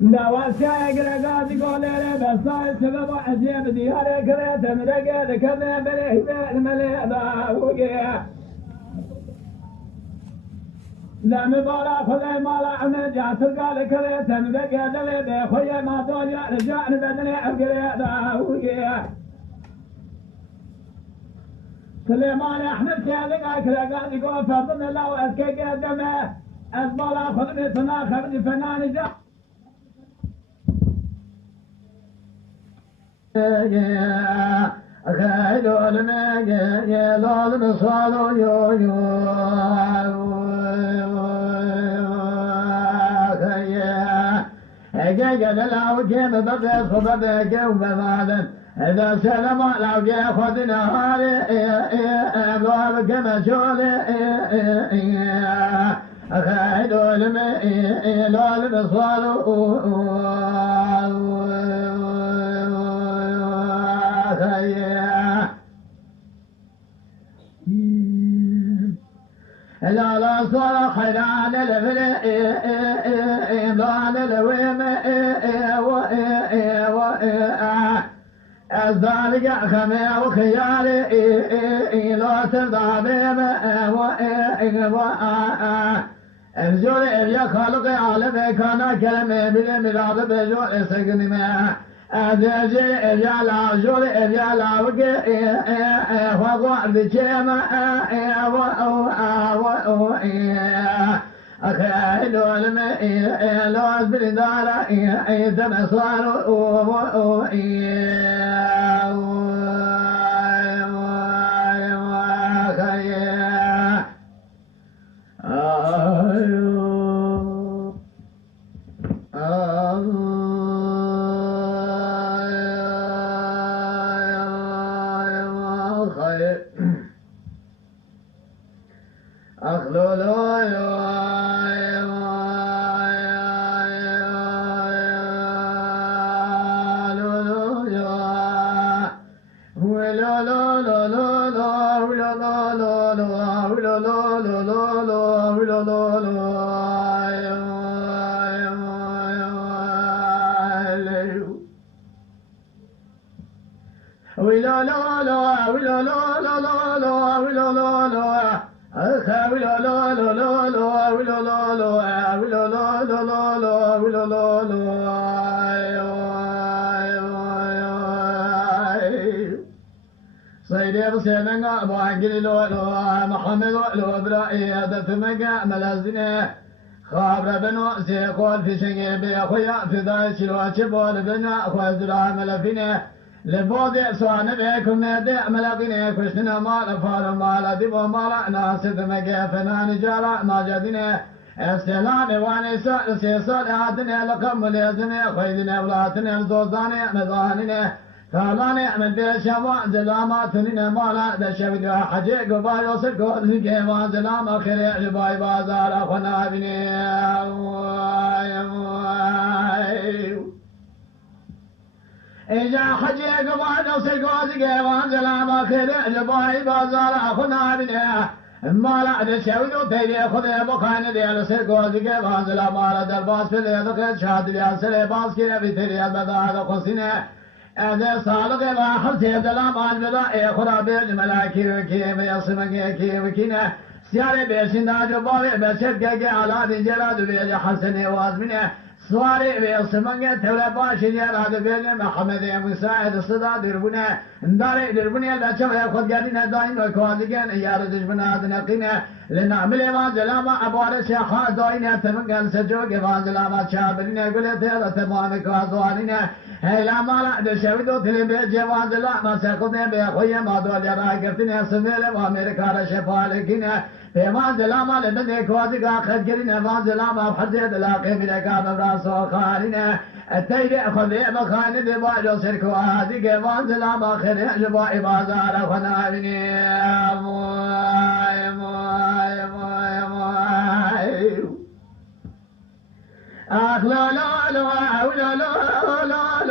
دواسيا قرقاتي قولي بساي سبب عجيب دياري كريت مرقد كذا بليه المليبا وقيا لا مبالا خذي مالا عمد جات القال كريت مرقد لبي خويا ما دولي رجع بدني قريبا وقيا سليمان احمد شالق قرقاتي قول فضل الله واسكي قدمه أزبالا خذني صنا خبني فنان جا خيلو المجي لول مصالو يو يو خيا جلال وجيم بدر صبب جو بمالن إذا سلم لو جي خذنا هاري لول كما شولي خيلو المجي لول مصالو لا لا صار خيران الفلئ لا للويم الزارق خمي وخيالي لا ترضى بهم الجول يا خالق عالم كان كلمه بالمراد بجول سجن ما أدري يا لا جول يا لا وجه فقع بجمع أخيل الماء لوز بالدار تمصار سيدي بسينا بوانجلي لو محمد لو برائي هذا تمقى ملازنه خابر بنو سيقول في شنقي بيخويا في دايش الواتشبول بنا خوزرا ملفينه لبودي سوان بيكم ندي ملقينه كشتنا مال فار مال ديبو مال ناس تمقى فنان جارا ماجدينه استلام واني سيسال عادنه لقم ليزنه خيدنه ولاتنه الزوزانه مزاننه فلاني من دشوا زلاما تنين مالا دشوا حجي قباي وسكو زكيما زلاما خير جباي بازار أخونا بني إجا حجي قباي وسكو زكيما زلاما خير جباي بازار أخونا بني مالا دشوا تيجي خذ بخان ديال سكو زكيما زلاما درباس في اليد شاد ديال سلباس كي في تريا بدار قصينه هذا صادق واحد سيد الأمان بلا خرابي الملاكي كيف يصمك كيف كنا سيارة بيشنا جباري بشكك على رجال بيد حسن وازمنه سواري بيصمك تولى باشي جراد بيد محمد مساعد الصدا دربنا داري دربنا لا شوف ياخذ جارينا دايم وكوادجان يا رجل بناد نقينا لنعمل ما زلاما أبوار شيخا داينا تمنقل سجوك ما زلاما شابرنا قلت يا تمامك وازواننا هلا مالا دشويدو تلبي جواز لا ما سكوتني بأخويا ما دول راكرتني سميل وأمريكا رشفالكنا بما زلاما لبني كوادك أخذ جرينا ما زلاما وحزيد لاقي منك براسو خالنا التيبي أخذي بخاني دباجو سركو هادك ما زلاما خير جبائي بازار خنابني أخ لا لا لا لا لا لا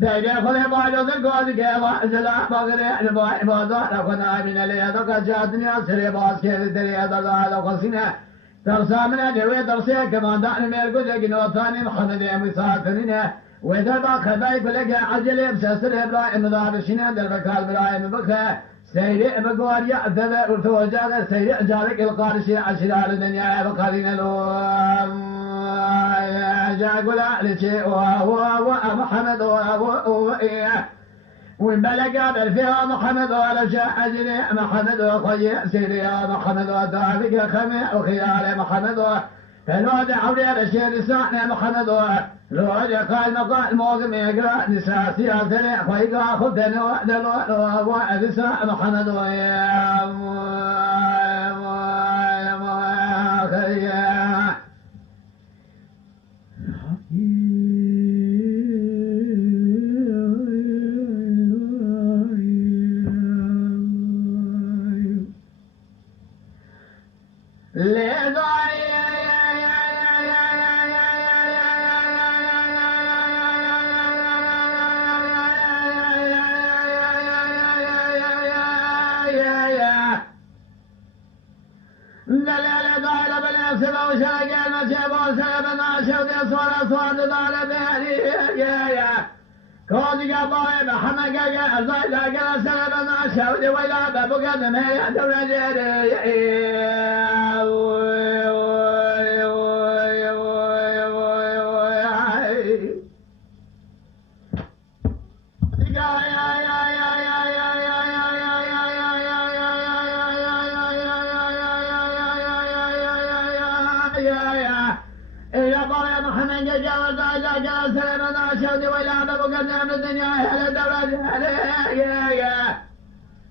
Dede khole bajo se goz ke wazla bagre alba ibada rakhna min aliyada ka jadni asre bas ke dere adala ala qasina tarsamna dewe tarse kemandan mer go de ginotani muhammad musafirina وذبا خبايب لقى عجل بسسر ابراهيم ضابشنا دربك ابراهيم بكى سيري بقوار يعذب وفوجاد سيري جارك القارشي عشرار الدنيا بقارين له جاقل لشي محمد وين بلقى بالفيها محمد ولا شاء أجري محمد وخي سيري يا محمد ودافق خمي وخيار محمد فلود عولي الشيء لساني محمد لود قال مقال موقم يقرأ نساء سياسة خويقا خدنا وأدساء محمد كوزي قبائل محمد قال زايد قال سلام شاودي ولا بابو قدم هي دور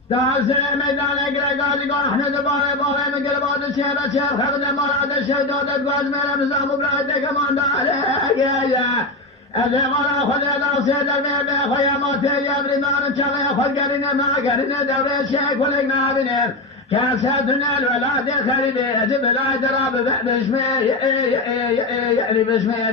تعال سلام ميدان اقرا قاضي قال احنا دباره باره من قلبات الشيبه شيخ خذ مراد الشهدود تقول ميلا مزام برايته كمان داره يا اذا مرا خذ هذا سيد الميل خويا ما تيجي بريمان شغله خذ قرينا ما قرينا دبر الشيخ ولقنا بنين كاساتنا الولاد خريبه جب لا دراب بشمي يعني بشمي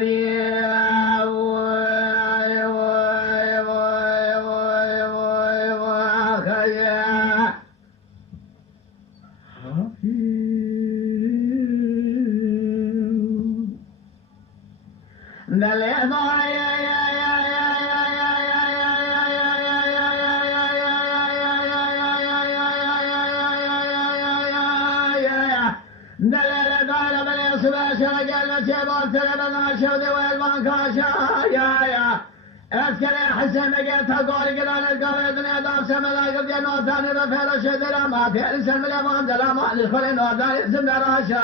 أذكر حسن قلت قولي قلال القرية دنيا دار سملا قلت يا نور ثاني رفير الشد ما في إنسان من الأمان دلا ما للخلي نور ثاني اسم راشا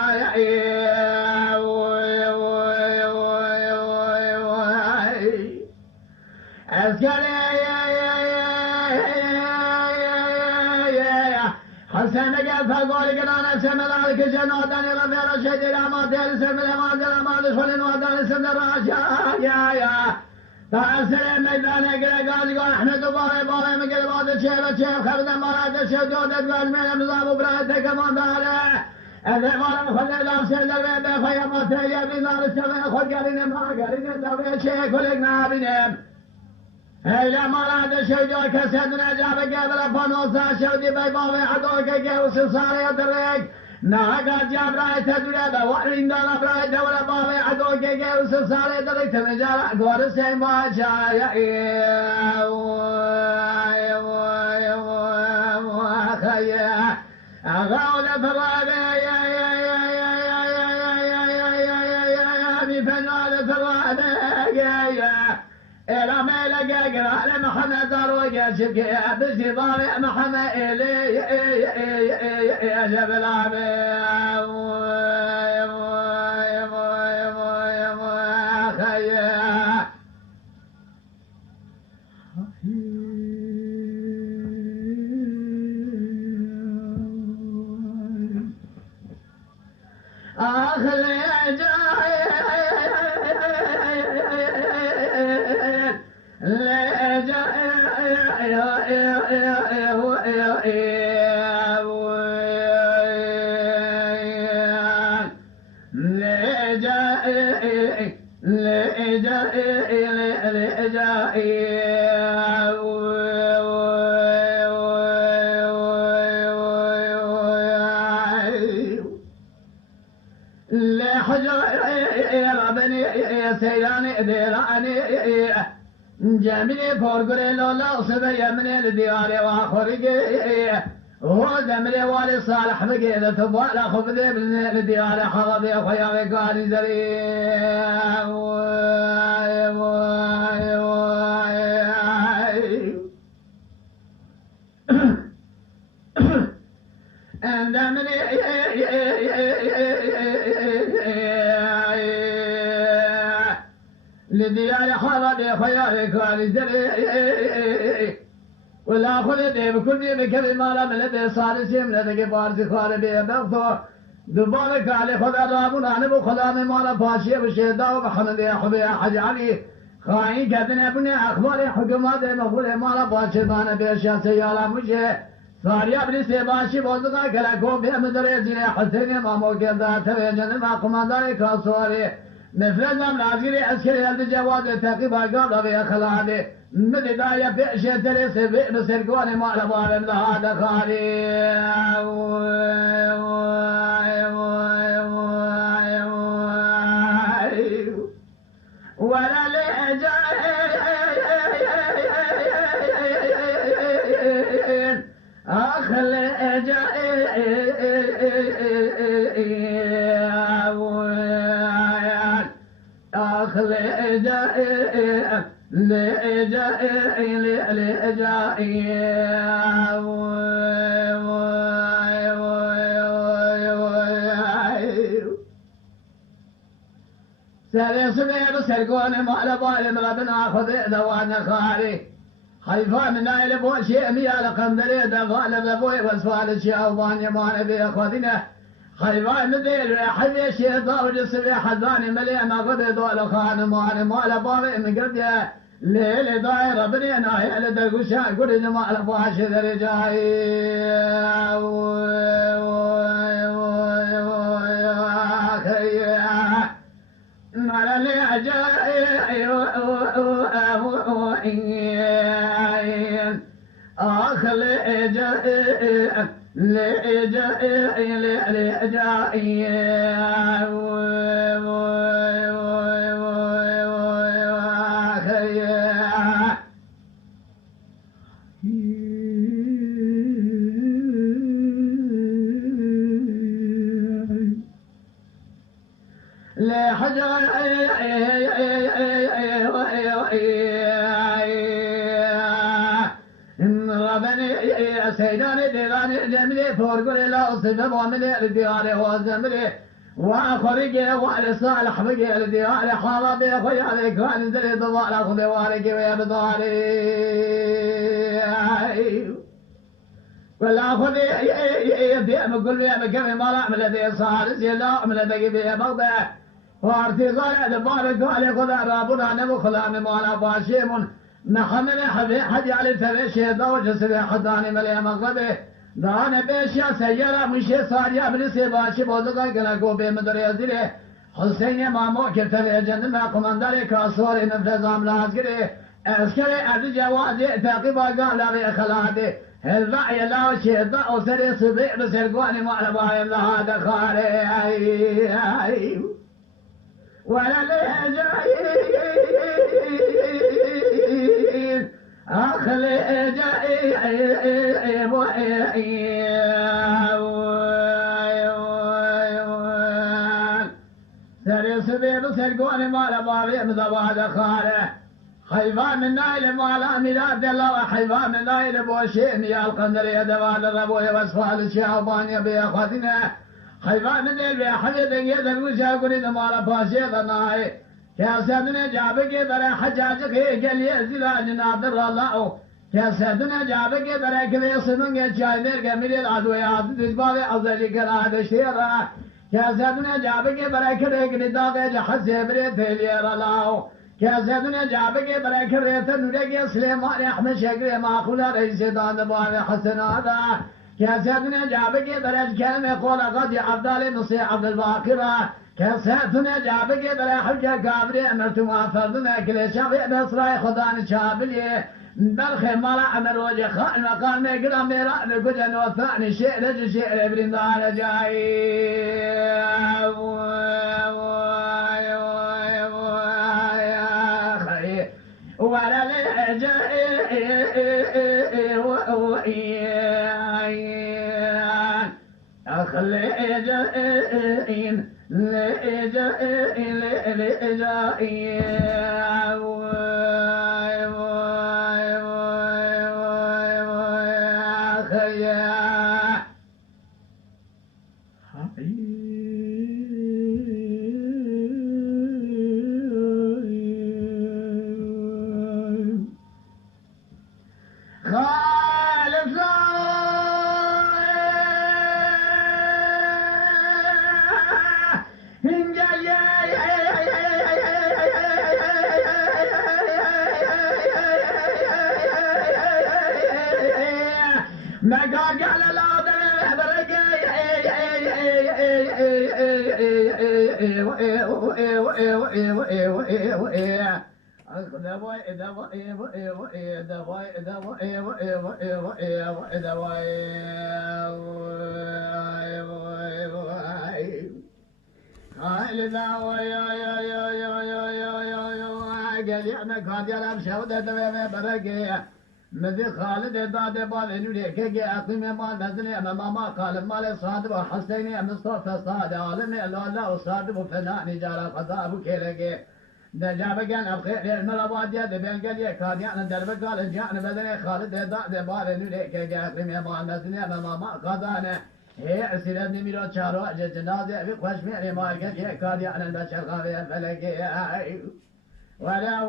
أذكر حسن قلت قولي قلال سملا قلت يا نور ثاني رفير الشد ما في إنسان من الأمان دلا ما للخلي نور ثاني اسم راشا تعال سلام ميدان اقرا قال احنا دباره باره من قلبات الشيخ خذنا مراد الشيخ جودت قال من نظام برايته كمان داره اذا مرة خذ لا سيد البيت خيا ما تيجي بنار السماء خذ قالين ما قالين دبر الشيخ ولقنا بنام هلا مراد الشيخ جو كسدنا جاب قبل فانوس شودي بيباوي عدوك جوس صار يدرك ناقات جاب رايت دولة وإن دار برايت ولا بابي عدو كي وسف صار يدرك تمجال قور السيما شايا خيا أغاول فرابي بفنال فرابي إلى ميلك قرأ محمد دروك شبكي بشي ضاري محمد إلي يا جبل خيا أخلي جاي جميل فورقري لولا صبي من الديار واخرج هو زمري والي صالح بقيده تبغى خذ من الديار حربي اخويا قال زري لديار حربي اخويا قال زري ولا خذ بكل بكل ما لم لدي صار سيم لدي فارس خاربي بغضو دبارك علي خذ رابنا نبو خلام مالا فاشي وشيدا ومحمد يا حبي حج علي خاين كدنا ابن اخبار حكومات مغفور مالا فاشي بانا بيشا سيالا مجھے ساري ابن سيباشي بوزقا كلاكو بمدري زين حسين مامو كذا تبين ما قمانداري كاسوري مثل نام ناظري عسكري الجواد تقيب قال بي خلاني مددايا في شتري سبي بسرقوني ما لبار هذا خالي ولا لأجاين أخلي أخلي سالي صبيح بسرقوني ما لبالي مربنا خذ دوان خالي خيفا من نايل بو شيء ميال قمدري دفال بابوي واسفال الشيء وضاني ما نبي خذنا خيفا مدير حبي شيء ضاوج الصبيح حزاني مليء ما قد دول خان ماني ما لبالي من قد ليل داير بني ناهي لدرقشا قد ما لباش ذري جاي ما لي أجاي أخلي جاي سيداني ديراني جميلي فورقلي لا أصيب وملي لدياري وزمري وأخرجي وعلي صالح بقي لدياري حربي أخوي عليك وأنزلي ضوال أخذي وارك ويا بضاري ولا أخذي يديم كل يوم كم ما أعمل ذي صار سيلا أعمل ذي بي مغضى وارتي غير دبارك علي خذ رابنا نبو خلاني مالا باشيمون محمد حدي علي تبشي دوج سبي حداني ملي مغربي دانا بيشيا سيارة مشي صاريا بنسي باشي بوزقا كلاكو بمدري أزيري حسين مامو كتبه جنن قمانداري كاسوري نفذ عملازقري اسكري أرد جوازي تاقبا قال لغي خلادي الرعي لا شيء ضع سري صبيع بسرقواني معلبايم لهذا خالي ولا لي جاي أخلي جاي سري صبيع بسرقواني معلبايم لهذا خالي خيفان من نايل مالا ميلاد الله وحيفان من نايل بوشين يا القندرية دوال الربوية واسفال الشعبان يبي أخذنا خيفان من نايل بحجد يدن وشاقوني دمالا باشيطة ناي كاسدنا جابك برا حجاجك قال يزيلا جنادر الله كاسدنا جابك برا كذي صنوك شايدر قميل العدويات تجبالي أزالي كراد الشيرا كاسدنا جابك برا كذي قداغي جحسي بريت لير الله كاسدنا جابك بريك ريت نورك سليمان احمد شكري معقول رئيس دان بان حسن هذا كاسدنا جابك بريك كلمه قول قد عبد الله نصي عبد الباقر كاسدنا جابك بريك حجه كابري امرت ما فرضنا كل شافي بصراي خدان شابلي برخي مالا عمر وجه خان مقام قرام ميرا نقول وثاني شيء رجل شيء برين على جاي ولا أخلي مثل خالد داد بال نوري كي أقيم مال مزني ماما قال مال صاد وحسيني مصطفى صاد عالمي لا وصاد وفنان جارا قضاء بكيلك نجاب كان أبخير الملابات يد بين قال كان درب قال جان بدني خالد داد بال نوري كي أقيم مال مزني ماما قضانا هي سيدني ميرو چارو جنازه بخوش ميري مال كي كان البشر غاوي فلك ولا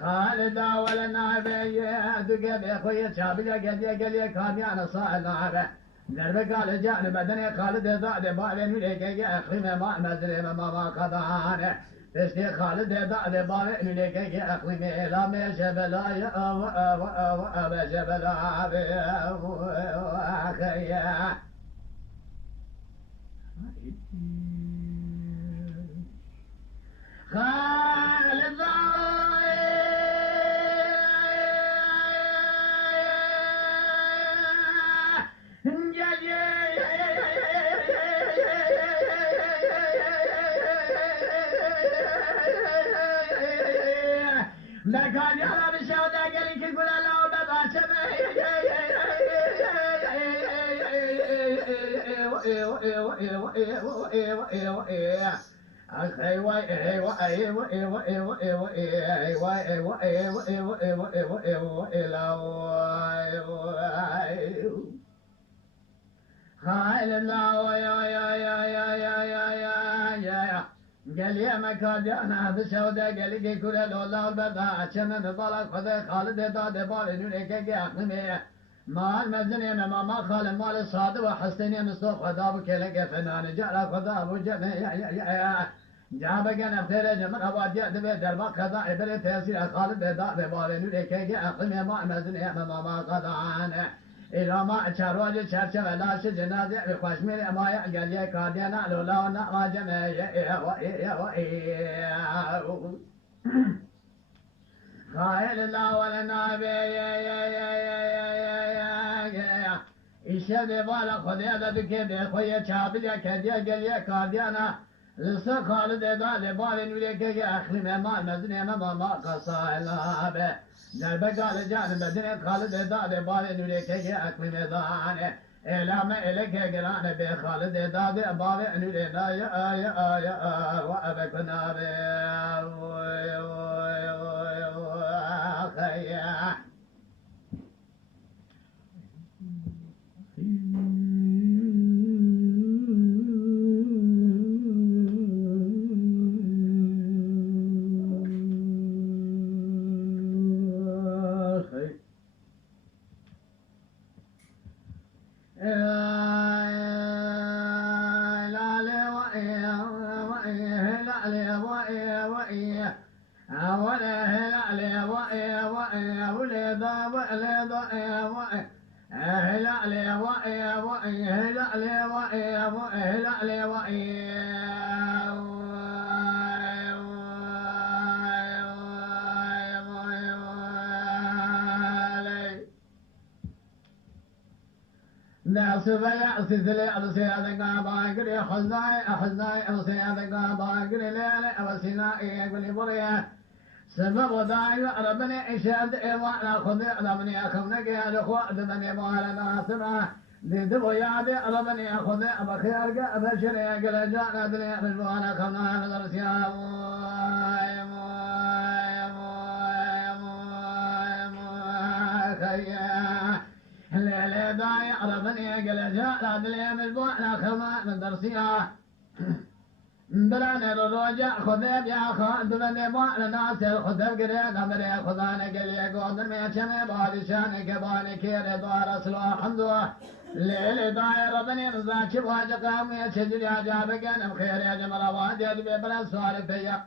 خالد ولا نبي دقيق اخوي شابي قال لي كان انا صاحب نعبه درب قال جاني بدني خالد ذا بالين وليك اخي ما مزري ما قضانه بشتي خالد ذا بالين وليك اخي لا ما جبلا يا ابا جبلا اخي خالد لكان يلا بشهودة قال لك يقول الله بضع أخي خايل الله يا قال يا مكان انا بشهودة قال لي كل الله البضع عشان نطلع خذ خالد داد بال نورك اخمي مال مزني ما خال مال الصاد وحسني مصطفى خذاب كلك فنان جرى خذاب وجنه جاب كان خير جمع ابواد يدبي درب خذا ابر تيسير خالد داد بال نورك اخمي ما مزني ما خذان إذا ما شروج شرش ولا شجنازة بخشمير ما قال لي كادينا لولا ما جمع خايل الله ولا نبي إيشاد بالا خديا بكي بخويا شابيا كديا قال لي كادينا لسه خالد ذا لبال نوليك أخي ما مزني ما قصايلا به درب قال جان بدن خالد ذا بال نورك أكرم ذان إعلام إليك قران بخالد ذا بال نورنا يا وأبكنا خيا ناصب يأسي ذلي أرسي أذكا باقري حزناي أرسي أذكا باقري ليلي أرسينا إيقلي بريا سبب داعي ربني إشاد إيوانا خذي ربني أخونك يا لخوة دمني موالا ناصبا لدبو يادي ربني أخذي أبخيرك أبشري أقل جانا دنيا بالبوانا خمنا نظرسي موي موي موي موي خيا الليلة داعي ربني أقل جانا دنيا بالبوانا خمنا نظرسي بلان الرجع خذيب يا خادم نبوان ناصر خذيب قريق أمري خذاني قليق قدر ميشمي بادشاني كباني كيري دوار أسلوح حمدوه ليلي داير ربني رزاك بواجق أمي شجري عجابك أنا بخير يا جمال وادي أدبي بلا سوالي فيا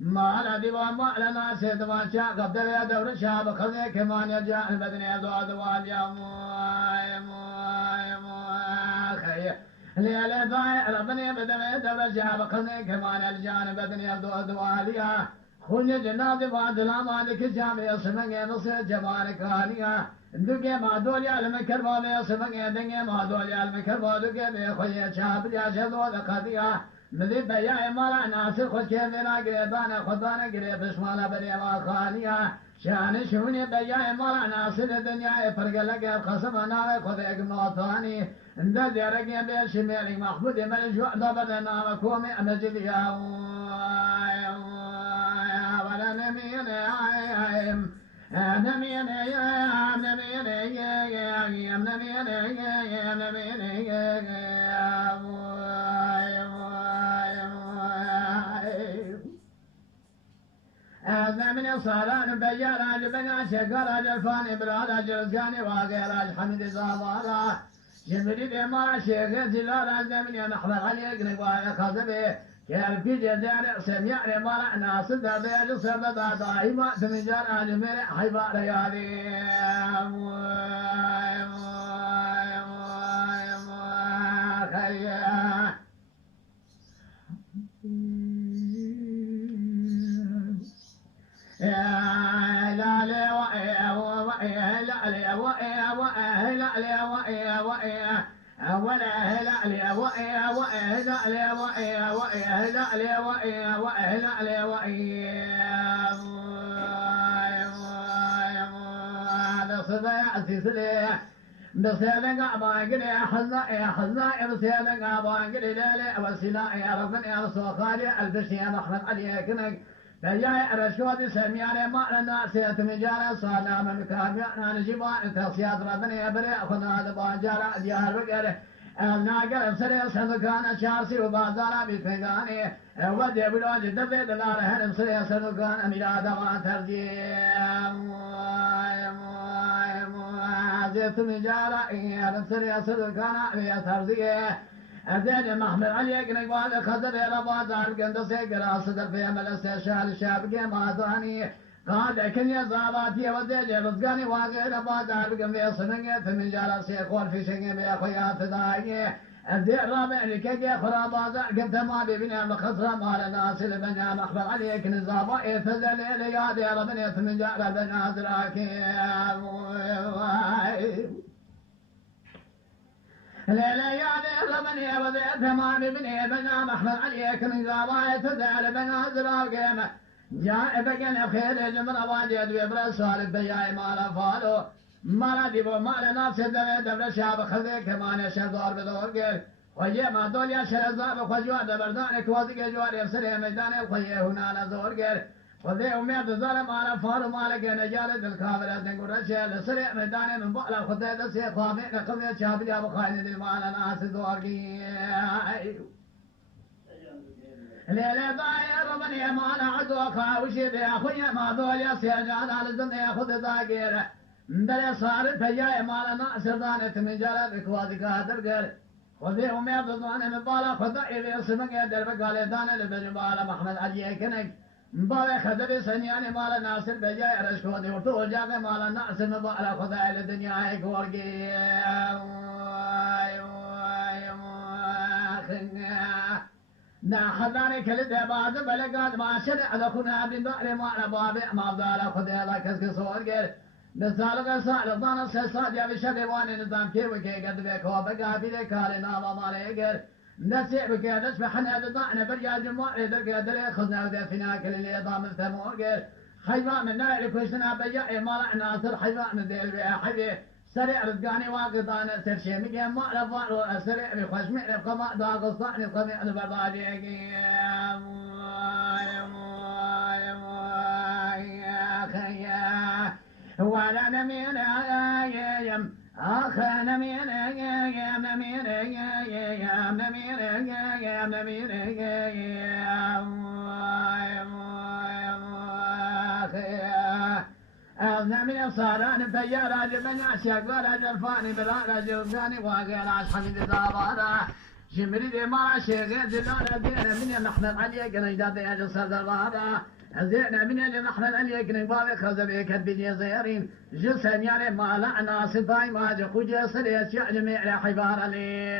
ما لا ديوان ما لنا سيد ما شاء قبل يا دور شاب خذي كمان يرجع البدني دوا دوا يا موي موي موي خير ليلة ضايع ربني بدمي دبر شاب خذي كمان الجان بدني دوا دوا ليا خوني جنادي بعد لا مالك جامي يصمني نصير جمالك هانيا دقي ما دولي المكر بابي صمني دقي ما دولي المكر بابي بخوي شاب يا شذو ذقضيا مذي بيا مالا ناصر خد كيفنا قريبانا خدانا قريب اسمالا بريما خانيا شان شوني بيا مالا ناصر الدنيا فرق لك خصمنا خذيك موطاني اندل يرقي بشميلي محمود ملجوع ضبرنا وكومي مجد يا ولا نمين من صالان بياراج بنا شكراج الفاني براج رزقاني واقيراج حمد زابالا جمري بما شيخ زلاراج من محمد عليك نقوى خاصبي كيف في جزائر سميع مالا ناصر دبيج سبب دائما تمجر أجمل حيبا رياضي موي موي موي موي خيا لا لا ويا ويا لا لا ويا ويا لا لا ويا ويا ولا هلا لي ويا ويا لا لا ويا ويا لا لا ويا ويا لا لا ويا هذا صداع سيسلي بسيدنا باقي حزنا بسيدنا باقي ليلي وسيلا يا ربنا يا رسول خالي البشي يا محمد علي كنك فجاء رشود سمياني ما لنا سيت مجال صانا من كاميانا نجيبان تصياد ربني أبري أخذنا دباجارا ديار بقر ناقر سري سنكان شارسي وبازارا بفقاني ودي بلوج دبي دلار هرم سري سنكان ميلاد ما ترجيم زيت مجالا هرم سري سنكان بيترزيه أزين محمد عليك نقوال خزر ربازار قند سيقرا صدر في عمل استشال شاب ما ضاني قاد كنيا زاباتي وديجي رزقاني واقع ربازار قند يصنني في جالا سيقول في شنقي بأخويات داعي أزين رابع لكي خرا بازار قد ما ببني مخصرا مال ناصر بنا محمد عليك نزابا يتزل ليادي ربني في جالا بنازراكي ليلة يا ربني وذي تمام ابني بنا محمد عليك من زوايا تزال بنا زراقيمة جاء بقنا بخير جمر وادي ادوي برسال بياي مالا فالو مالا ديبو مالا نفس دبر شاب خذي كمان شزار بدور قيل وجه ما دول يا شرزاب وخجوة دبردانك وزيك جوار يفسر ميدان وخيه هنا نزور قيل وذي أمير ظلم على فار مالك نجال الكافر أزنقر الشيء سريع ميداني من بقلا خذي دسي خامئ نقضي شابلي أبو خاين المال ناس دورقي ليلة ضاير ربني مال عدو خاوشي بي أخويا ما دول يسيجان على الزن ياخذ ذاكير دلي صار فجاي مال ناس دانت من جلد إكوادي قادر قير وذي أمير ظلم من بالا خذي بي اسمك يدر بقالي داني لبجبال محمد علي كنك مباري خدري سنياني مال ناصر بجاي رشكوني ورتو جاقي مال ناصر مباري خذا إلى الدنيا يكورقي ناخذاني كل دباد بلقاد ما شرع لكنا بمباري ما بابي ما بدال خذا لك كسك صور غير مثال صار ضان الساد يا بشبي وان نظام كي وكي قد بك وبقى في ذكارنا ما غير نسيع بك نسبح حنا ضعنا بريا جماعة ذلك دري خذنا ودفنا كل اللي ضام الثمور حيوان من نار كويسنا بيا ما ناصر حيوان من ذي بيا حبي سريع رزقاني واقطان سرشي مجي ما لفعل سريع بخشمي لقما داق الصحن قمي البضاجي ولا نمين يم آخر نمين يم نمين يم نمين يم نمين أنا من صاران فيا راجل من عشاق وراجل فاني بلا راجل ثاني واقع الحمد دابارا جمري دي ما شيء دلالة دينا من نحن عليك نجداد يا صدر بابا زينا من اللي نحن عليك نبغى خذ بك الدنيا زيرين جسم يعني ما لعنا صفاي ما جو جسر يشع جميع حبار لي